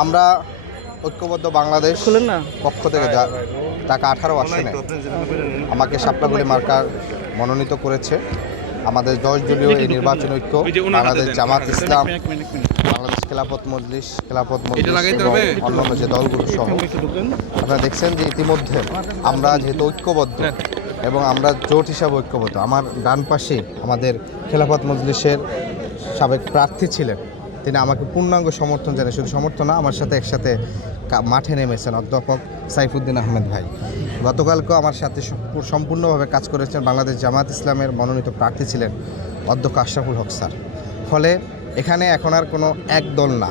আমরা ঐক্যবদ্ধ বাংলাদেশ পক্ষ থেকে ঢাকা 18 আসনে আমাকে শাপলাগুলি মার্কার মনোনীত করেছে। আমাদের 10 দলীয় এই নির্বাচন ঐক্য বাংলাদেশ জামাত ইসলাম, বাংলাদেশ খেলাফত মজলিস এবং অন্যান্য যে দলগুলো সহ আপনারা দেখছেন যে ইতিমধ্যে আমরা যেহেতু ঐক্যবদ্ধ এবং আমরা জোট হিসাবে ঐক্যবদ্ধ। আমার ডান পাশে আমাদের খেলাফত মজলিসের সাবেক প্রার্থী ছিলেন, তিনি আমাকে পূর্ণাঙ্গ সমর্থন জানান। শুধু সমর্থন না, আমার সাথে একসাথে মাঠে নেমেছেন অধ্যাপক সাইফুদ্দিন আহমেদ ভাই। গতকালকেও আমার সাথে সম্পূর্ণভাবে কাজ করেছেন বাংলাদেশ জামাত ইসলামের মনোনীত প্রার্থী ছিলেন অধ্যক্ষ আশরাফুল হক স্যার। ফলে এখানে এখন আর কোনো এক দল না,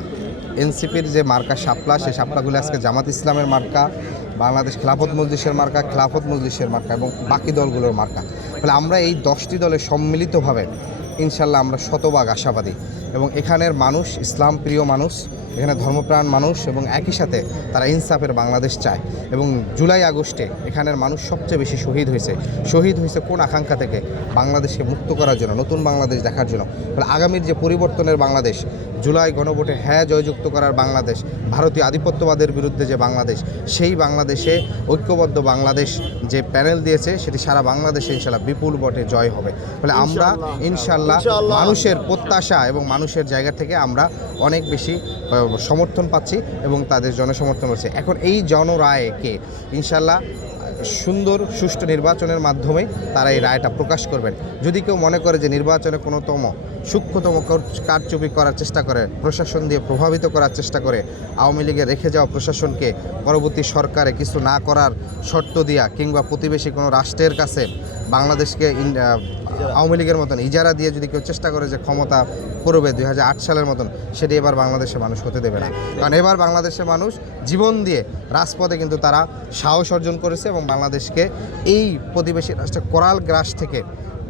এনসিপির যে মার্কা শাপলা, সেই শাপলাগুলি আজকে জামাত ইসলামের মার্কা, বাংলাদেশ খেলাফত মজলিসের মার্কা, খেলাফত মজলিসের মার্কা এবং বাকি দলগুলোর মার্কা। ফলে আমরা এই 10টি দলে সম্মিলিতভাবে ইনশাল্লাহ আমরা শতভাগ আশাবাদী এবং এখানের মানুষ ইসলাম প্রিয় মানুষ, এখানে ধর্মপ্রাণ মানুষ এবং একই সাথে তারা ইনসাফের বাংলাদেশ চায়। এবং জুলাই আগস্টে এখানের মানুষ সবচেয়ে বেশি শহীদ হয়েছে কোন আকাঙ্ক্ষা থেকে? বাংলাদেশকে মুক্ত করার জন্য, নতুন বাংলাদেশ দেখার জন্য। ফলে আগামীর যে পরিবর্তনের বাংলাদেশ, জুলাই গণভোটে হ্যাঁ জয়যুক্ত করার বাংলাদেশ, ভারতীয় আধিপত্যবাদের বিরুদ্ধে যে বাংলাদেশ, সেই বাংলাদেশে ঐক্যবদ্ধ বাংলাদেশ যে প্যানেল দিয়েছে সেটি সারা বাংলাদেশে ইনশাল্লাহ বিপুল ভোটে জয় হবে। ফলে আমরা ইনশাল্লাহ মানুষের প্রত্যাশা এবং মানুষের জায়গা থেকে আমরা অনেক বেশি সমর্থন পাচ্ছি এবং তাদের জনসমর্থন হচ্ছে। এখন এই জনরায়কে ইনশাল্লাহ সুন্দর সুষ্ঠু নির্বাচনের মাধ্যমে তারা এই রায়টা প্রকাশ করবেন। যদি কেউ মনে করে যে নির্বাচনে কোনোতম সূক্ষ্মতম কারচুপি করার চেষ্টা করে, প্রশাসন দিয়ে প্রভাবিত করার চেষ্টা করে, আওয়ামী লীগে রেখে যাওয়া প্রশাসনকে পরবর্তী সরকারে কিছু না করার শর্ত দিয়া কিংবা প্রতিবেশী কোনো রাষ্ট্রের কাছে বাংলাদেশকে আওয়ামী লীগের মতন ইজারা দিয়ে যদি কেউ চেষ্টা করে যে ক্ষমতা করবে 2008 সালের মতন, সেটি এবার বাংলাদেশের মানুষ হতে দেবে না। কারণ এবার বাংলাদেশের মানুষ জীবন দিয়ে রাজপথে কিন্তু তারা সাহস অর্জন করেছে এবং বাংলাদেশকে এই প্রতিবেশী রাষ্ট্রের করাল গ্রাস থেকে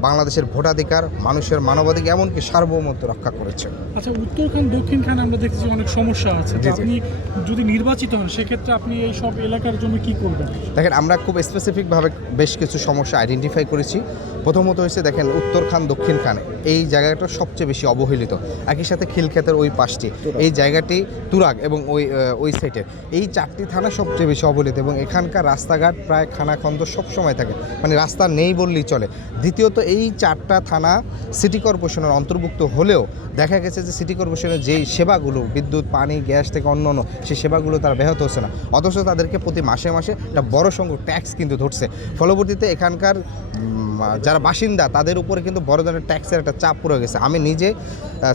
বাংলাদেশের ভোটাধিকার, মানুষের মানবাধিকার এমনকি সার্বভৌমত্ব রক্ষা করেছে। আচ্ছা, উত্তরখান দক্ষিণখানে আমরা দেখছি অনেক সমস্যা আছে। আপনি যদি নির্বাচিত হন সেক্ষেত্রে আপনি এই সব এলাকার জন্য কি করবেন? দেখেন, আমরা খুব স্পেসিফিকভাবে বেশ কিছু সমস্যা আইডেন্টিফাই করেছি। প্রথমত হচ্ছে দেখেন উত্তরখান দক্ষিণখান এই জায়গাটা সবচেয়ে বেশি অবহেলিত। একই সাথে খিলক্ষেতের ওই পাশটি, এই জায়গাটি তুরাগ এবং ওই সাইডে এই 4টি থানা সবচেয়ে বেশি অবহেলিত এবং এখানকার রাস্তাঘাট প্রায় খানাখন্দ সবসময় থাকে, মানে রাস্তা নেই বললেই চলে। দ্বিতীয়ত এই 4টা থানা সিটি কর্পোরেশনের অন্তর্ভুক্ত হলেও দেখা গেছে যে সিটি কর্পোরেশনের যেই সেবাগুলো বিদ্যুৎ, পানি, গ্যাস থেকে অন্যান্য সেই সেবাগুলো তারা ব্যাহত হচ্ছে না, অথচ তাদেরকে প্রতি মাসে মাসে একটা বড় সংখ্যক ট্যাক্স কিন্তু ধরছে। ফলবর্তীতে এখানকার যারা বাসিন্দা তাদের উপরে কিন্তু বড় ধরনের ট্যাক্সের একটা চাপ পড়ে গেছে। আমি নিজে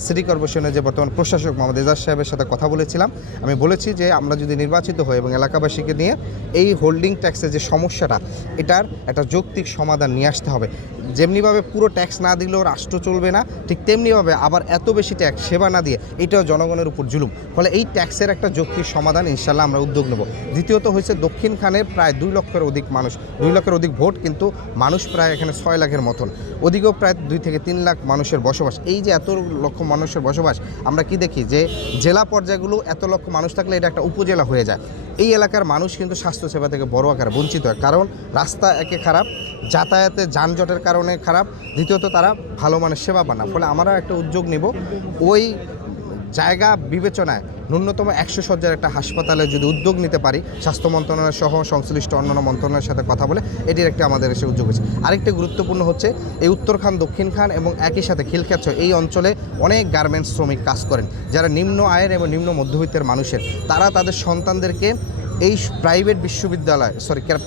সিটি কর্পোরেশনের যে বর্তমান প্রশাসক মোহাম্মদ এজাজ সাহেবের সাথে কথা বলেছিলাম। আমি বলেছি যে আমরা যদি নির্বাচিত হই এবং এলাকাবাসীকে নিয়ে এই হোল্ডিং ট্যাক্সের যে সমস্যাটা, এটার একটা যৌক্তিক সমাধান নিয়ে আসতে হবে। যেমনিভাবে পুরো ট্যাক্স না দিলেও রাষ্ট্র চলবে না, ঠিক তেমনিভাবে আবার এত বেশি ট্যাক্স সেবা না দিয়ে এটাও জনগণের উপর জুলুম। ফলে এই ট্যাক্সের একটা যৌক্তিক সমাধান ইনশাল্লাহ আমরা উদ্যোগ নেব। দ্বিতীয়ত হয়েছে দক্ষিণখানের প্রায় 2 লক্ষের অধিক মানুষ, 2 লক্ষের অধিক ভোট, কিন্তু মানুষ প্রায় এখানে 6 লাখের মতন, ওদিকেও প্রায় 2 থেকে 3 লাখ মানুষের বসবাস। এই যে এত লক্ষ মানুষের বসবাস, আমরা কি দেখি যে জেলা পর্যায়গুলো এত লক্ষ মানুষ থাকলে এটা একটা উপজেলা হয়ে যায়। এই এলাকার মানুষ কিন্তু স্বাস্থ্যসেবা থেকে বড় আকারে বঞ্চিত হয়, কারণ রাস্তা একে খারাপ, যাতায়াতে যানজটের কারণে খারাপ, দ্বিতীয়ত তারা ভালো মানের সেবা পায় না। ফলে আমরা একটা উদ্যোগ নিব, ওই জায়গা বিবেচনায় ন্যূনতম 100 শয্যার একটা হাসপাতালে যদি উদ্যোগ নিতে পারি, স্বাস্থ্য মন্ত্রণালয় সহ সংশ্লিষ্ট অন্যান্য মন্ত্রণালয়ের সাথে কথা বলে, এটির একটা আমাদের এসে উদ্যোগ হয়েছে। আরেকটি গুরুত্বপূর্ণ হচ্ছে এই উত্তরখান দক্ষিণখান এবং একই সাথে খিলক্ষেত এই অঞ্চলে অনেক গার্মেন্টস শ্রমিক কাজ করেন, যারা নিম্ন আয়ের এবং নিম্ন মধ্যবিত্তের মানুষের, তারা তাদের সন্তানদেরকে এই প্রাইভেট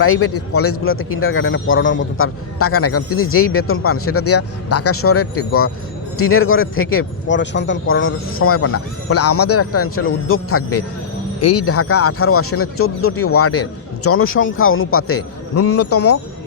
প্রাইভেট কলেজগুলোতে কিন্ডারগার্টেনে পড়ানোর মতো তার টাকা নেই, কারণ তিনি যেই বেতন পান সেটা দিয়ে ঢাকা শহরের টিনের ঘরে থেকে সন্তান পড়ানোর সময় পান না। ফলে আমাদের একটা অঞ্চলে উদ্যোগ থাকবে, এই ঢাকা 18 আসনের 14টি ওয়ার্ডের জনসংখ্যা অনুপাতে ন্যূনতম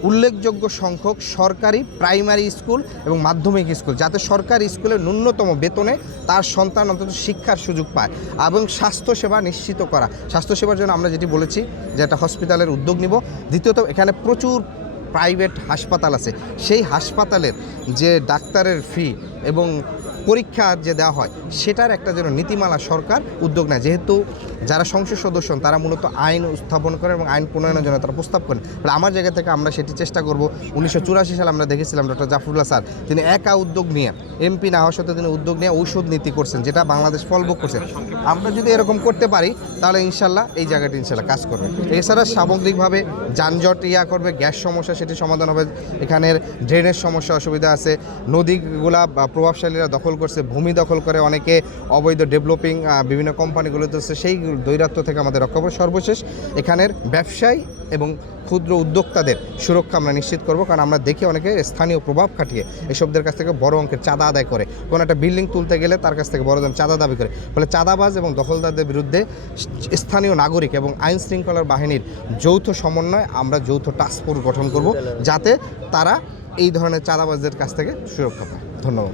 উল্লেখযোগ্য সংখ্যক সরকারি প্রাইমারি স্কুল এবং মাধ্যমিক স্কুল, যাতে সরকারি স্কুলের ন্যূনতম বেতনে তার সন্তান অন্তত শিক্ষার সুযোগ পায় এবং স্বাস্থ্যসেবা নিশ্চিত করা। স্বাস্থ্যসেবার জন্য আমরা যেটি বলেছি যে একটা হসপিটালের উদ্যোগ নিব। দ্বিতীয়ত এখানে প্রচুর প্রাইভেট হাসপাতাল আছে, সেই হাসপাতালের যে ডাক্তারের ফি এবং পরীক্ষা যে দেওয়া হয় সেটার একটা যেন নীতিমালা সরকার উদ্যোগ নেয়, যেহেতু যারা সংসদ সদস্য হন তারা মূলত আইন স্থাপন করেন এবং আইন প্রণয়নের জন্য তারা প্রস্তাব করেন। তাহলে আমার জায়গা থেকে আমরা সেটি চেষ্টা করব। 1984 সালে আমরা দেখেছিলাম ডক্টর জাফরুল্লাহ স্যার, তিনি একা উদ্যোগ নিয়ে, এমপি না হওয়ার সত্ত্বেও তিনি উদ্যোগ নিয়ে ঔষধ নীতি করছেন, যেটা বাংলাদেশ ফলভোগ করছে। আমরা যদি এরকম করতে পারি তাহলে ইনশাল্লাহ এই জায়গাটি ইনশাল্লাহ কাজ করবে। এছাড়া সামগ্রিকভাবে যানজট করবে, গ্যাস সমস্যা সেটি সমাধান হবে, এখানের ড্রেনের সমস্যা অসুবিধা আছে, নদীগুলা প্রভাবশালীরা দখল করছে, ভূমি দখল করে অনেকে অবৈধ ডেভেলপিং বিভিন্ন কোম্পানিগুলোতে হচ্ছে, সেই দৈরাত্ম্য থেকে আমাদের রক্ষা করবো। সর্বশেষ এখানের ব্যবসায়ী এবং ক্ষুদ্র উদ্যোক্তাদের সুরক্ষা আমরা নিশ্চিত করব, কারণ আমরা দেখি অনেকে স্থানীয় প্রভাব খাটিয়ে এসবদের কাছ থেকে বড় অঙ্কের চাঁদা আদায় করে, কোনো একটা বিল্ডিং তুলতে গেলে তার কাছ থেকে বড় ধরনের চাঁদা দাবি করে। ফলে চাঁদাবাজ এবং দখলদারদের বিরুদ্ধে স্থানীয় নাগরিক এবং আইন শৃঙ্খলার বাহিনীর যৌথ সমন্বয়ে আমরা যৌথ টাস্ক ফোর্স গঠন করব, যাতে তারা এই ধরনের চাঁদাবাজদের কাছ থেকে সুরক্ষা পায়। ধন্যবাদ।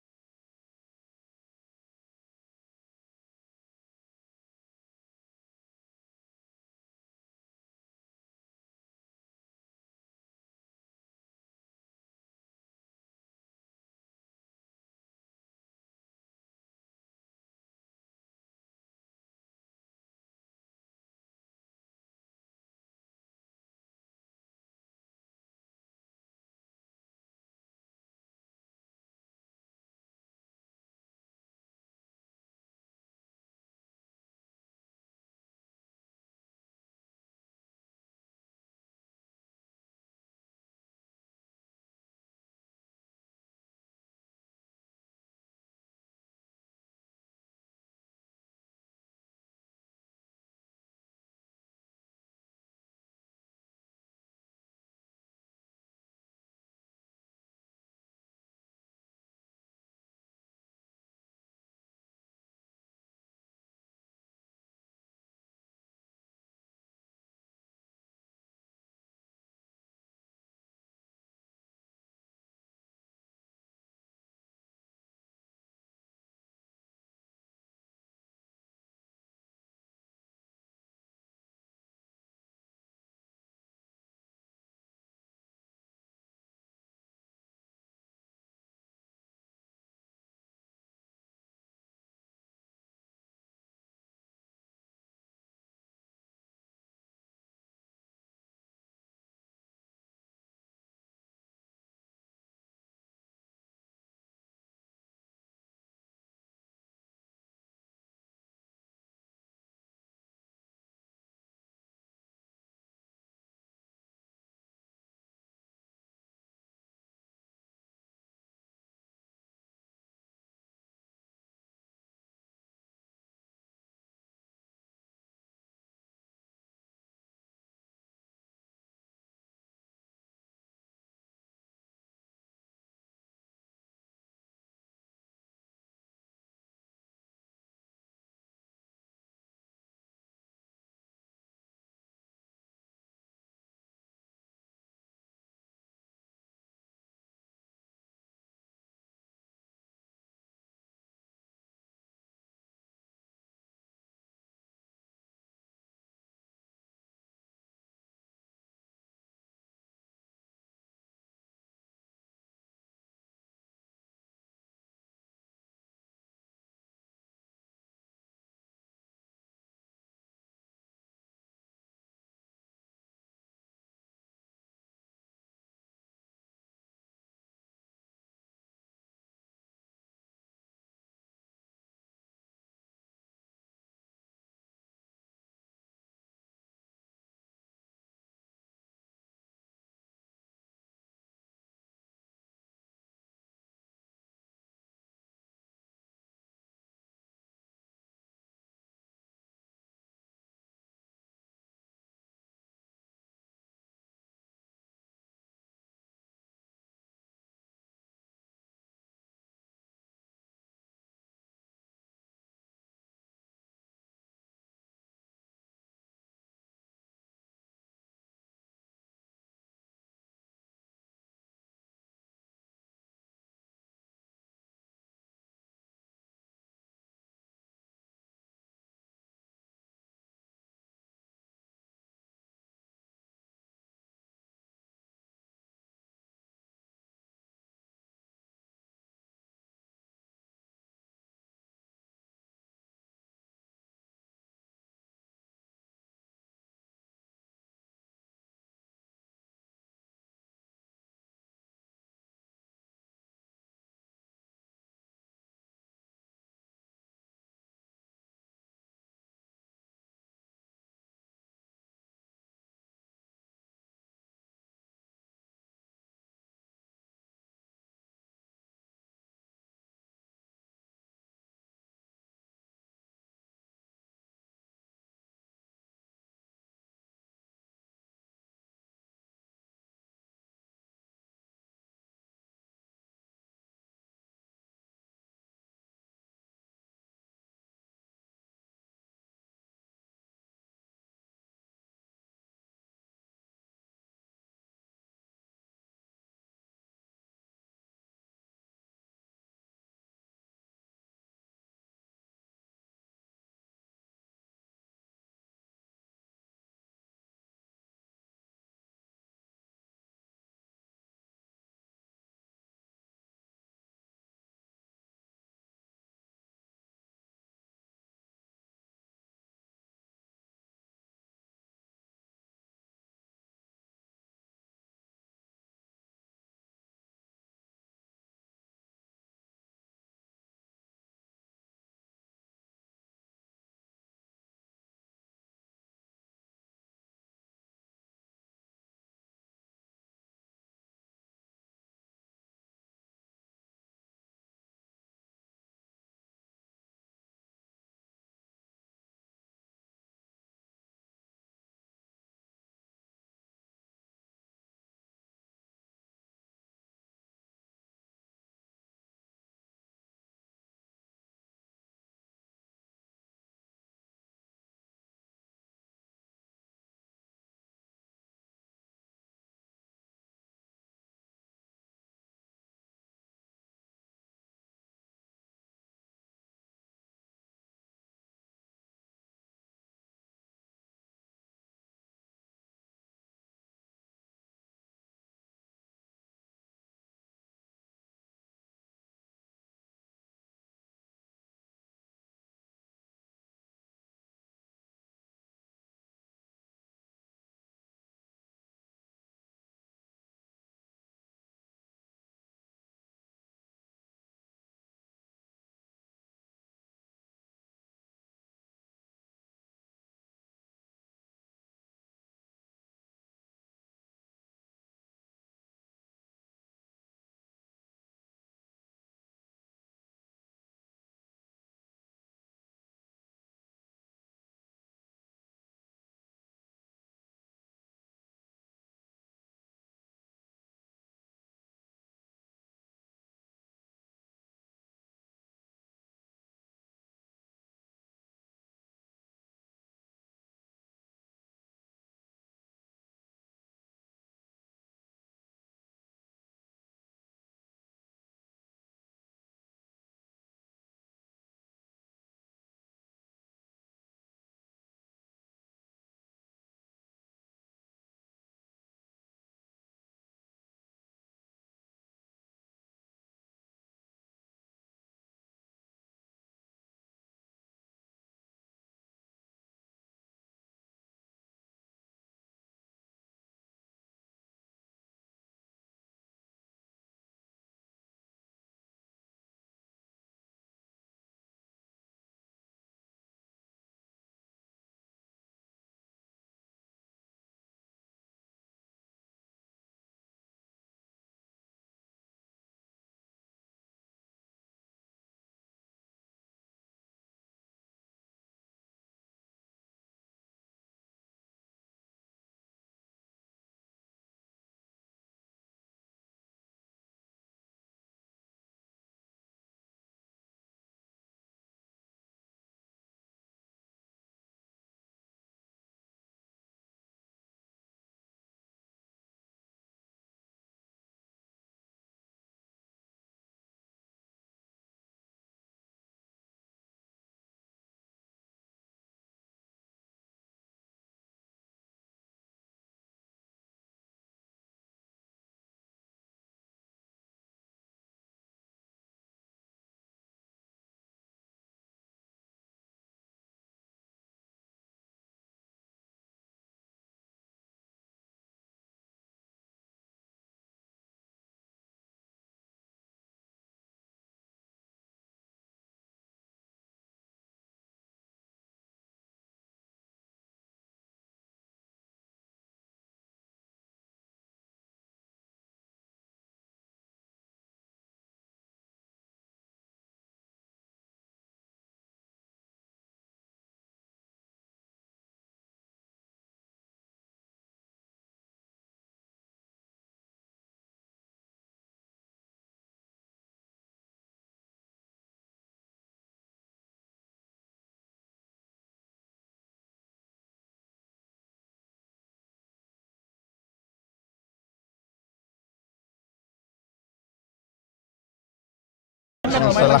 ইনশাআল্লাহ।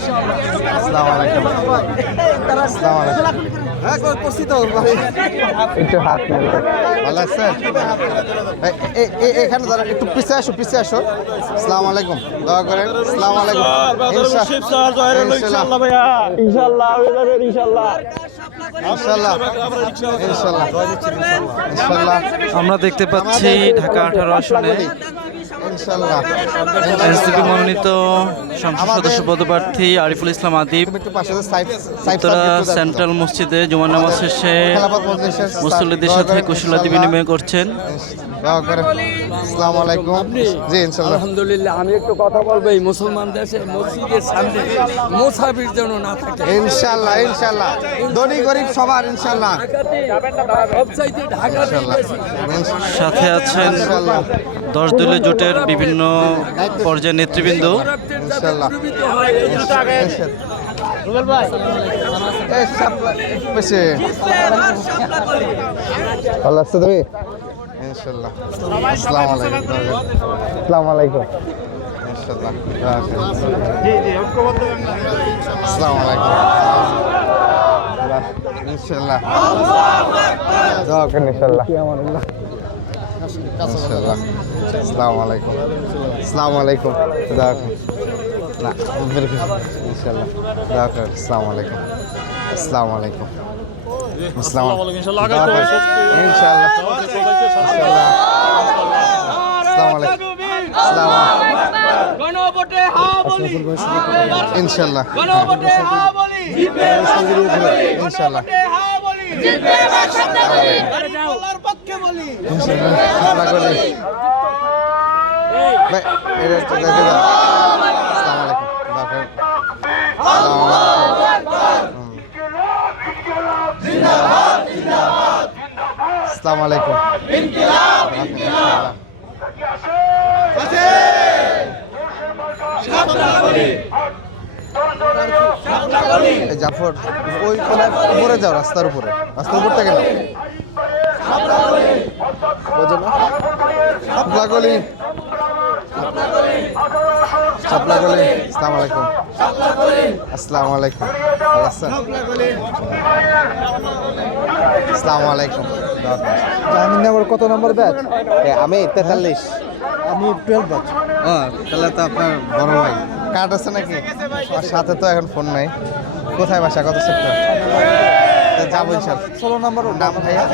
আসসালামু আলাইকুম। আসসালামু আলাইকুম। একটু হাত নেড়ে। ভালো আছেন? এখানে দাঁড়ান, একটু পিছিয়ে আসো, পিছিয়ে আসো। আসসালামু আলাইকুম, দোয়া করেন। আসসালামু আলাইকুম। ইনশাআল্লাহ ইনশাল্লাহ ইনশাল্লাহ ইনশাআল্লাহ ইনশাআল্লাহ ইনশাআল্লাহ আমরা দেখতে পাচ্ছি ঢাকা 18 আসনে ইনশাআল্লাহ এনসিপি মনোনীত সংসদ সদস্য পদপ্রার্থী আরিফুল ইসলাম আদিব তুমি একটু পাশে সাইড সাইড উত্তরা সেন্ট্রাল মসজিদে জুমার নামাজ শেষে খেলাফত মজলিসের মুসল্লিদের সাথে কুশলাদি বিনিময় করছেন। দোয়া করেন। আসসালামু আলাইকুম। জি ইনশাআল্লাহ। আলহামদুলিল্লাহ আমি একটু কথা বলবো এই মুসলমান দেশে মসজিদের সামনে মুসাফির যেন না থাকে ইনশাআল্লাহ ইনশাআল্লাহ ধনী গরিব সবার ইনশাআল্লাহ সবচাইতে ঢাকাতে বেশি সাথে আছেন 10 দলীয় জোটের বিভিন্ন পর্যায়ের নেতৃবৃন্দ। ইনশাআল্লাহ বেশি ভালো আছো তুমি? ইনশাআল্লাহ। আসসালামু আলাইকুম। আসসালামু আলাইকুম। ইনশাআল্লাহ। আসসালামু আলাইকুম। ইনশাআল্লাহ। দোয়া করেন ইনশাআল্লাহ। ইনশাআল্লাহ। আসসালামু আলাইকুম। আসসালামু আলাইকুম। দোয়া করেন। না ইনশাআল্লাহ। দোয়া করেন। আসসালামু আলাইকুম। আসসালামু আলাইকুম। আসসালামু আলাইকুম। ইনশাআল্লাহ। ইনশাআল্লাহ। আসসালামু আলাইকুম। গণভোটে হা বলি ইনশাআল্লাহ। গণভোটে হা বলি ইনশাআল্লাহ। গণভোটে হা বলি আল্লাহর পক্ষে বলি ইনশাআল্লাহ করি। ভাই এটা একটু দেখে দাও। আসসালামু আলাইকুম। দেখেন। আসসালামু আলাইকুম। আসসালামু আলাইকুম। এই জাফর ওই কোনায় উপরে যাও, রাস্তার উপরে, রাস্তার উপর থেকে নাও। শাপলাগলি শাপলাগলি। আসসালামু আলাইকুম। আসসালামু আলাইকুম। ভালো আছেন? আসসালামু আলাইকুম। জামিন নেওয়ার কত নম্বর ব্যাচ? আমি 43। আমি 12 ব্যাচ। ও তাহলে তো আপনার বড় ভাই। কার্ড আছে নাকি? আর সাথে তো এখন ফোন নাই। কোথায় বাসা, কত সেক্টর? যাবো ইনশাআল্লাহ। 16 নম্বর নাম ভাইয়া?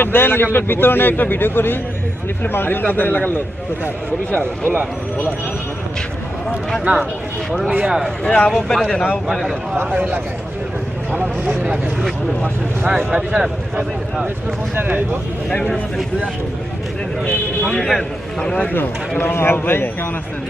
লিফলেট দেন, লিফলেট বিতরণে একটা ভিডিও করি। লিফলেট মানুষ আবু পেরে দেন, আবু পেরে দেন। কেমন আছেন?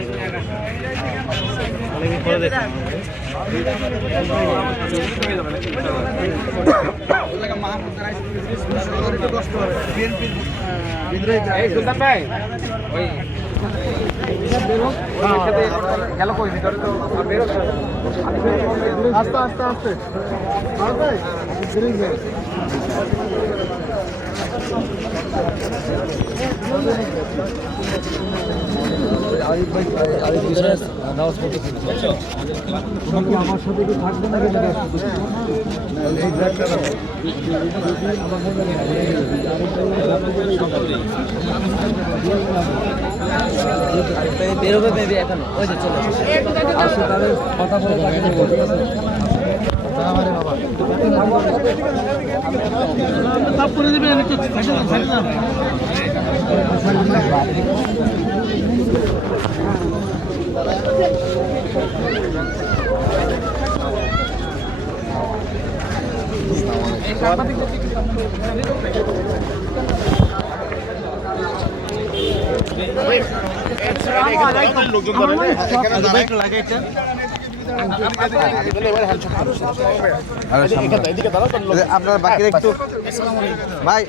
আমার সাথে কি থাকবে না বেরোবে বেবি এখন ওই যে চলে আসে তাদের কথা বলে তাপ করে দেবেন একটু আপনার বাকিরা একটু ভাই